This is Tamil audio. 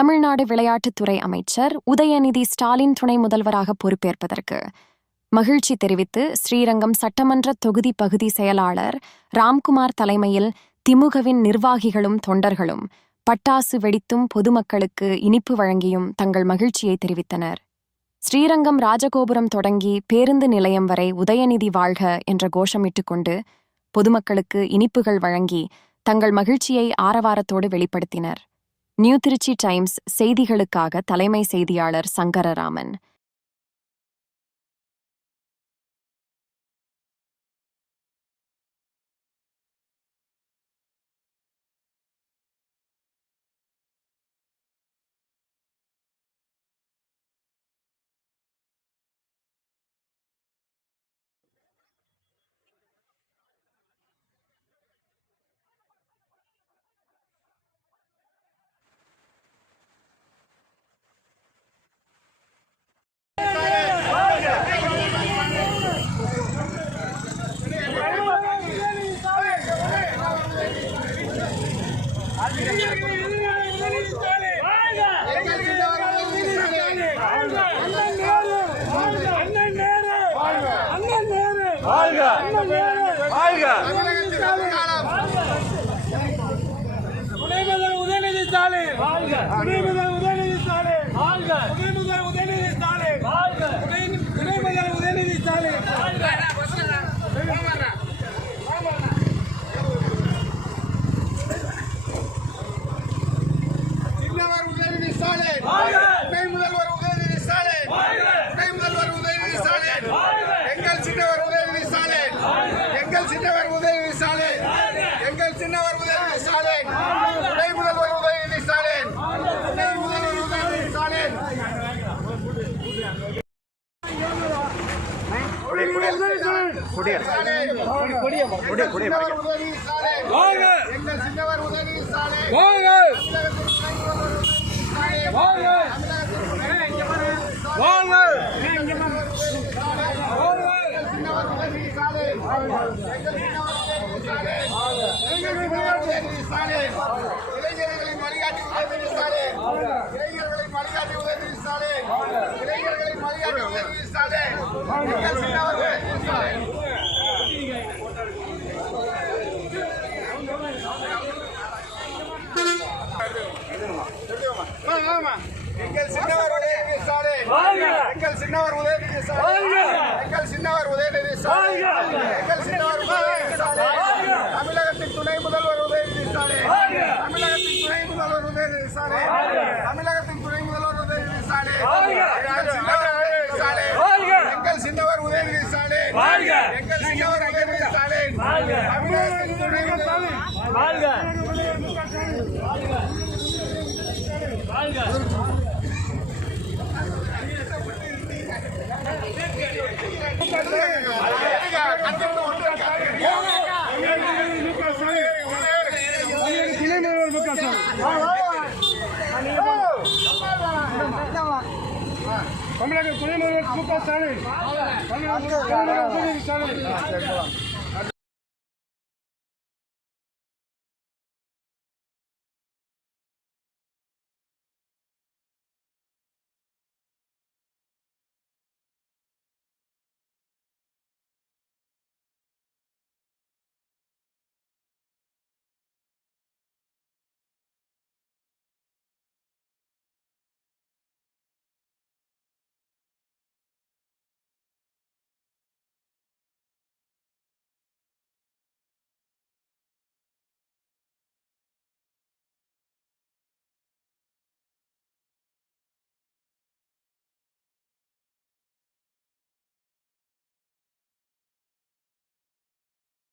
தமிழ்நாடு விளையாட்டுத்துறை அமைச்சர் உதயநிதி ஸ்டாலின் துணை முதல்வராக பொறுப்பேற்பதற்கு மகிழ்ச்சி தெரிவித்து ஸ்ரீரங்கம் சட்டமன்ற தொகுதி பகுதி செயலாளர் ராம்குமார் தலைமையில் திமுகவின் நிர்வாகிகளும் தொண்டர்களும் பட்டாசு வெடித்தும் பொதுமக்களுக்கு இனிப்பு வழங்கியும் தங்கள் மகிழ்ச்சியை தெரிவித்தனர். ஸ்ரீரங்கம் ராஜகோபுரம் தொடங்கி பேருந்து நிலையம் வரை உதயநிதி வாழ்க என்ற கோஷமிட்டுக் கொண்டு பொதுமக்களுக்கு இனிப்புகள் வழங்கி தங்கள் மகிழ்ச்சியை ஆரவாரத்தோடு வெளிப்படுத்தினர். நியூ திருச்சி டைம்ஸ் செய்திகளுக்காக தலைமை செய்தியாளர் சங்கரராமன். துணைமுதல் உதயநிதி ஸ்டாலின். துணைமுதல் உதயநிதி ஸ்டாலின். துணைமுதல் உதயநிதி ஸ்டாலின் துணை- துணைமுதல் உதயநிதி ஸ்டாலின் சின்னவர் உதயநிதி ஸ்டாலின் துணை முதல்வர் உதயநிதி ஸ்டாலின் துணை முதல்வர் உதயநிதி ஸ்டாலின். எங்கள் சின்னவர் உதயநிதி ஸ்டாலின். எங்கள் சின்னவர் உதயநிதி ஸ்டாலின். எங்கள் சின்னவர் உதயநிதி ஸ்டாலின். துணை முதல்வர் உதயநிதி ஸ்டாலின். துணை முதல்வர் உதயநிதி ஸ்டாலின். எங்கள் சின்னவர் உதயநிதி ஸ்டாலின். இளைஞர்களை வழிகாட்டி உதயநிதி ஸ்டாலின். இளைஞர்களை வழிகாட்டி உதயநிதி ஸ்டாலின். இளைஞர்களை வழிகாட்டி உதயநிதி ஸ்டாலின். எங்கள் சின்னவர் உதயநிதி ஸ்டாலின். எங்கள் சின்னவர் உதயநிதி ஸ்டாலின். எங்கள் சின்னவர் உதயநிதி ஸ்டாலின். எங்கள் சின்னவர் உதயநிதி ஸ்டாலின் எங்கள் சின்னவர் உதயநிதி ஸ்டாலின் தமிழகத்தின் துணை முதல்வர் உதயநிதி ஸ்டாலின் தமிழகத்தின் துணை முதல்வர் உதயநிதி ஸ்டாலின் தமிழகத்தின் துணை முதல்வர் உதயநிதி ஸ்டாலின் எங்கள் சின்னவர் உதயநிதி ஸ்டாலின் எங்கள் சின்னவர் உதயநிதி ஸ்டாலின் எங்கள் சின்னவர் உதயநிதி ஸ்டாலின் தமிழகத்தின் துணை முதல்வர் தமிழக துணை முதல்வர் மு க ஸ்டாலின் தமிழக துணை முதல்வர் உதயநிதி ஸ்டாலின்